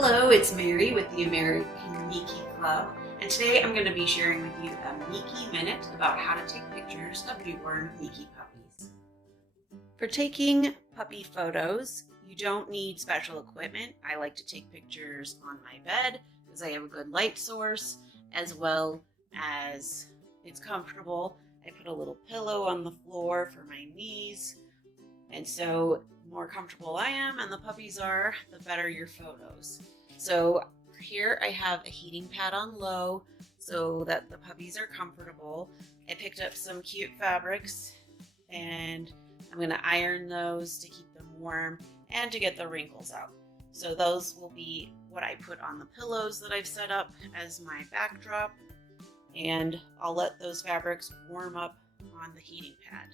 Hello, it's Mary with the American Mi-Kis Club, and today I'm going to be sharing with you a Mi-Kis minute about how to take pictures of newborn Mi-Kis puppies. For taking puppy photos, you don't need special equipment. I like to take pictures on my bed because I have a good light source, as well as it's comfortable. I put a little pillow on the floor for my knees, and so the more comfortable I am and the puppies are, the better your photos. So here I have a heating pad on low so that the puppies are comfortable. I picked up some cute fabrics and I'm going to iron those to keep them warm and to get the wrinkles out. So those will be what I put on the pillows that I've set up as my backdrop, and I'll let those fabrics warm up on the heating pad.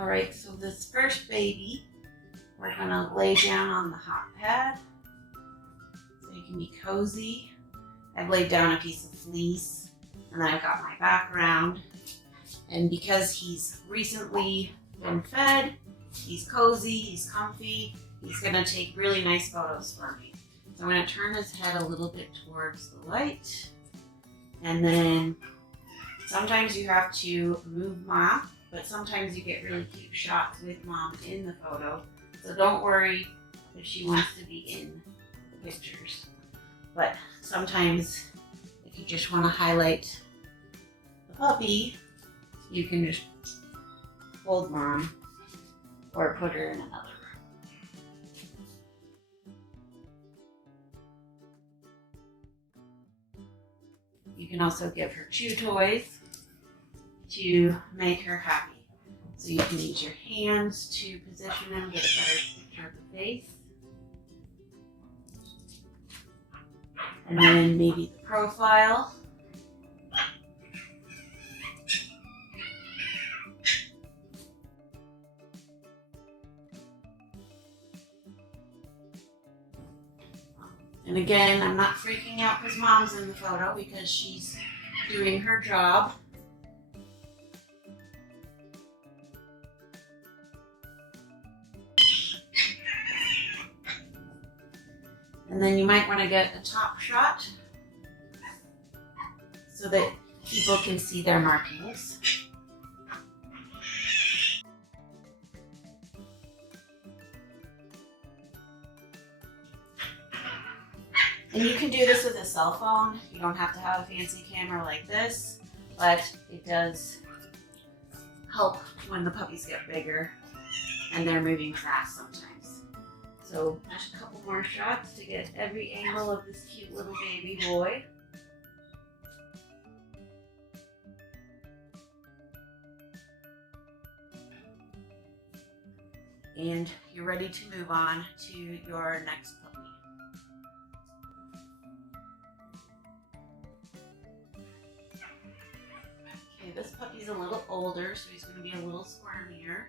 Alright, so this first baby, we're going to lay down on the hot pad so you can be cozy. I've laid down a piece of fleece, and then I've got my background. And because he's recently been fed, he's cozy, he's comfy, he's going to take really nice photos for me. So I'm going to turn his head a little bit towards the light, and then sometimes you have to move Mom, but sometimes you get really cute shots with Mom in the photo. So don't worry if she wants to be in the pictures. But sometimes if you just want to highlight the puppy, you can just hold Mom or put her in another room. You can also give her chew toys to make her happy. So you can use your hands to position them, get a better picture of the face. And then maybe the profile. And again, I'm not freaking out because Mom's in the photo because she's doing her job. And then you might want to get a top shot so that people can see their markings. And you can do this with a cell phone. You don't have to have a fancy camera like this, but it does help when the puppies get bigger and they're moving fast sometimes. So just a couple more shots to get every angle of this cute little baby boy. And you're ready to move on to your next puppy. Okay, this puppy's a little older, so he's going to be a little squirmier.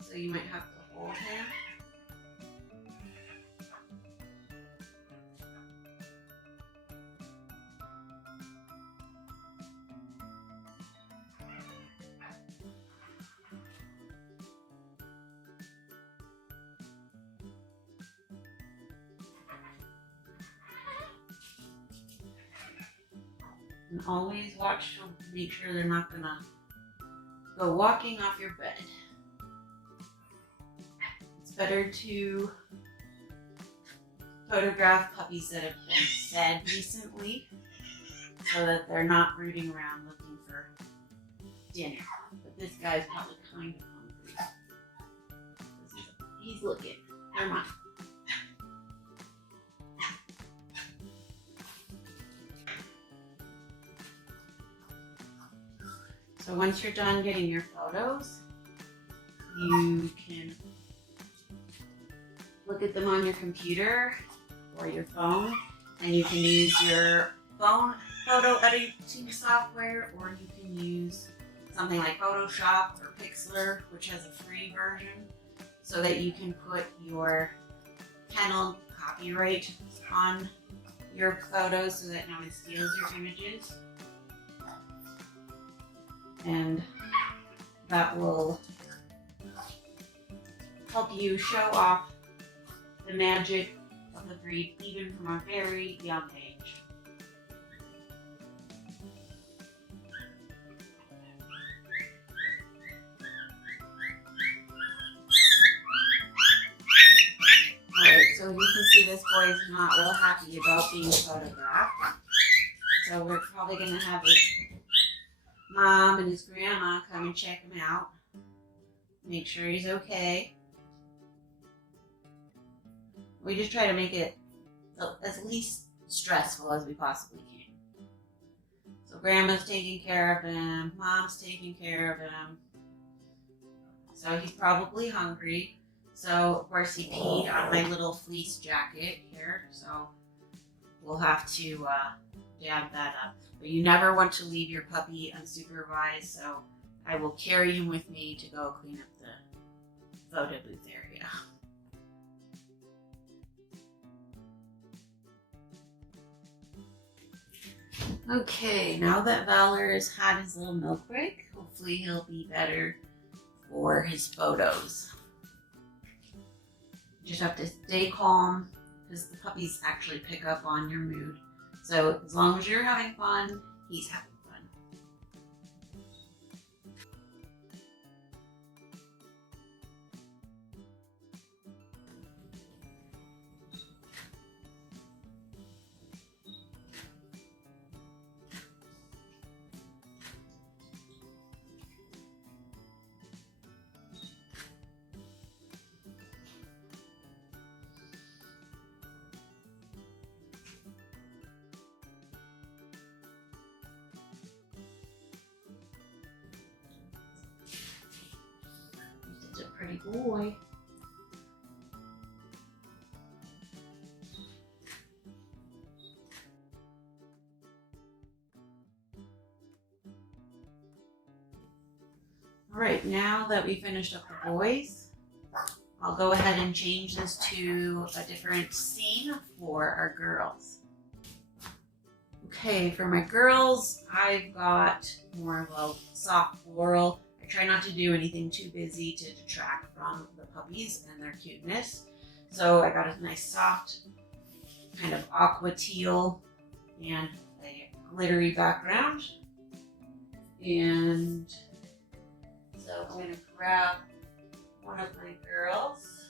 So you might have to hold him. And always watch to make sure they're not gonna go walking off your bed. It's better to photograph puppies that have been fed recently so that they're not rooting around looking for dinner. But this guy's probably kind of hungry. He's looking. They're mine. So once you're done getting your photos, you can look at them on your computer or your phone, and you can use your phone photo editing software, or you can use something like Photoshop or Pixlr, which has a free version, so that you can put your kennel copyright on your photos so that no one steals your images. And that will help you show off the magic of the breed even from a very young age. Alright, so you can see this boy is not real happy about being photographed. So we're probably going to have his mom and his grandma come and check him out. Make sure he's okay. We just try to make it as least stressful as we possibly can. So grandma's taking care of him, mom's taking care of him. So he's probably hungry. So of course he peed on my little fleece jacket here. So we'll have to dab that up. But you never want to leave your puppy unsupervised. So I will carry him with me to go clean up the photo booth area. Okay, now that Valor has had his little milk break, hopefully he'll be better for his photos. You just have to stay calm because the puppies actually pick up on your mood. So as long as you're having fun, he's having fun. He's a pretty boy. All right, now that we finished up the boys, I'll go ahead and change this to a different scene for our girls. Okay, for my girls, I've got more of a soft floral. I try not to do anything too busy to detract from the puppies and their cuteness. So I got a nice soft kind of aqua teal and a glittery background. And so I'm going to grab one of my girls.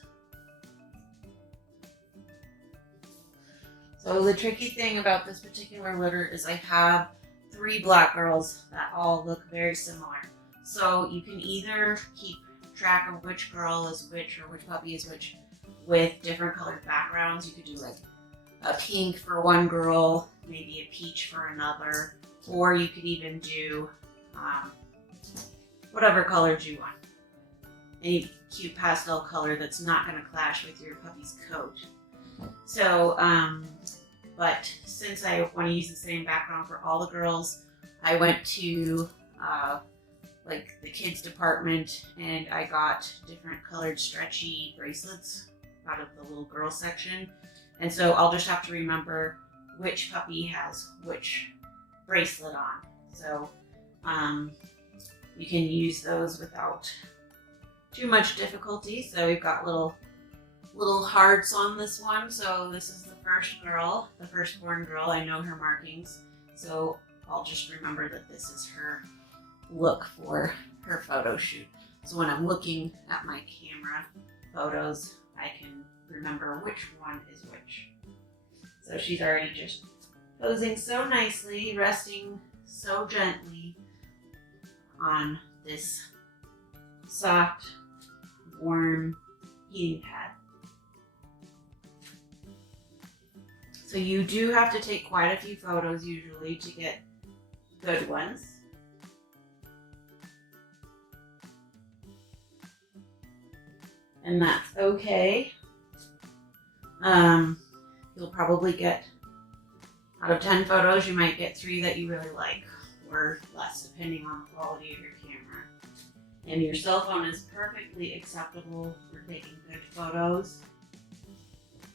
So the tricky thing about this particular litter is I have 3 black girls that all look very similar. So you can either keep track of which girl is which or which puppy is which with different colored backgrounds. You could do like a pink for one girl, maybe a peach for another, or you could even do whatever colors you want. Any cute pastel color that's not going to clash with your puppy's coat. So, but since I want to use the same background for all the girls, I went to like the kids department and I got different colored stretchy bracelets out of the little girl section. And so I'll just have to remember which puppy has which bracelet on. So you can use those without too much difficulty. So we've got little hearts on this one. So this is the first girl, the firstborn girl. I know her markings. So I'll just remember that this is her look for her photo shoot. So when I'm looking at my camera photos, I can remember which one is which. So she's already just posing so nicely, resting so gently on this soft, warm heating pad. So you do have to take quite a few photos usually to get good ones. And that's okay. You'll probably get, out of 10 photos, you might get 3 that you really like, or less, depending on the quality of your camera. And your cell phone is perfectly acceptable for taking good photos.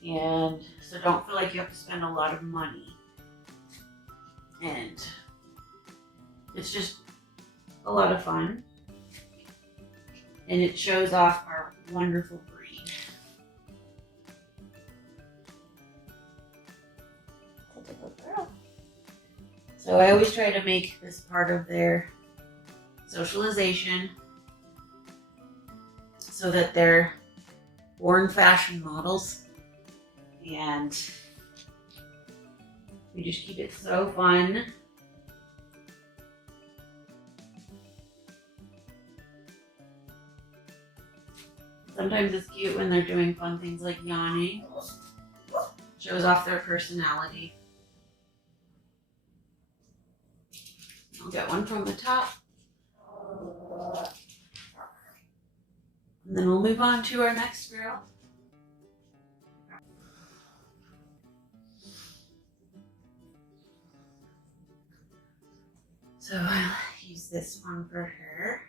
And so don't feel like you have to spend a lot of money. And it's just a lot of fun. And it shows off our wonderful breed. So I always try to make this part of their socialization so that they're born fashion models, and we just keep it so fun. Sometimes it's cute when they're doing fun things like yawning. Shows off their personality. I'll get one from the top. And then we'll move on to our next girl. So I'll use this one for her.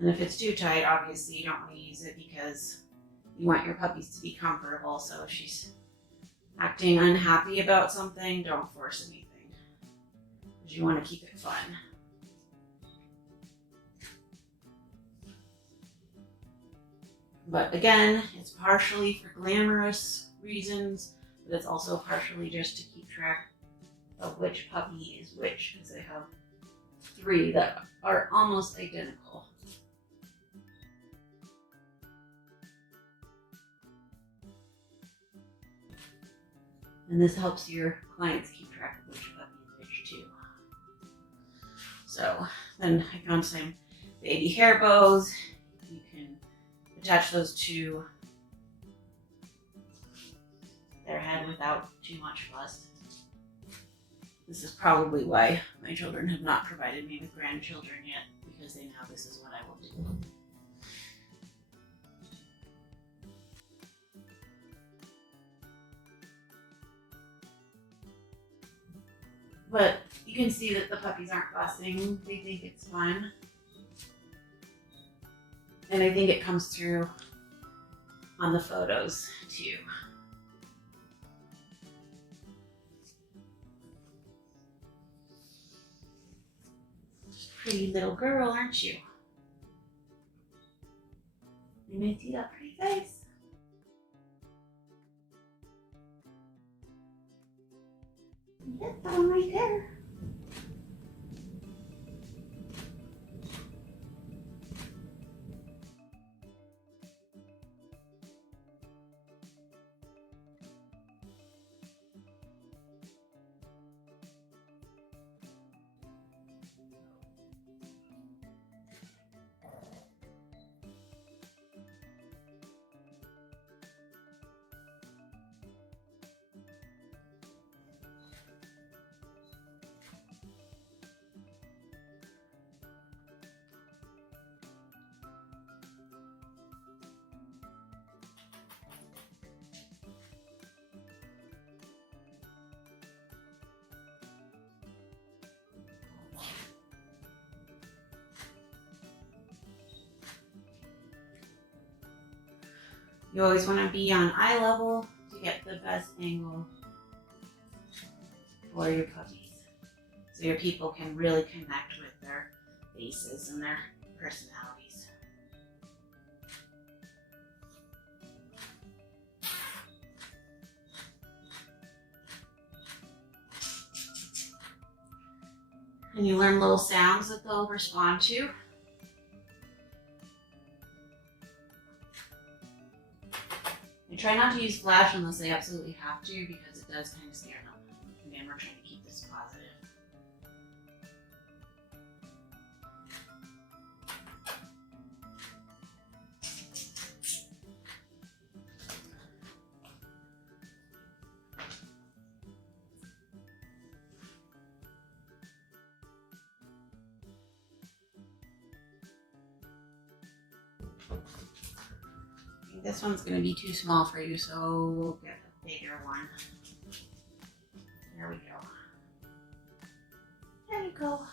And if it's too tight, obviously you don't want to use it because you want your puppies to be comfortable. So if she's acting unhappy about something, don't force anything, because you want to keep it fun. But again, it's partially for glamorous reasons, but it's also partially just to keep track of which puppy is which, because I have 3 that are almost identical. And this helps your clients keep track of which puppy is which too. So then I found some baby hair bows. You can attach those to their head without too much fuss. This is probably why my children have not provided me with grandchildren yet, because they know this is what I will do. But you can see that the puppies aren't fussing. They think it's fun. And I think it comes through on the photos too. Pretty little girl, aren't you? You may see that pretty face. That's that one right there. You always want to be on eye level to get the best angle for your puppies, so your people can really connect with their faces and their personalities. And you learn little sounds that they'll respond to. I try not to use flash unless they absolutely have to, because it does kind of scare them. Again, we're trying to keep this positive. This one's going to be too small for you, so we'll get a bigger one. There we go. There you go.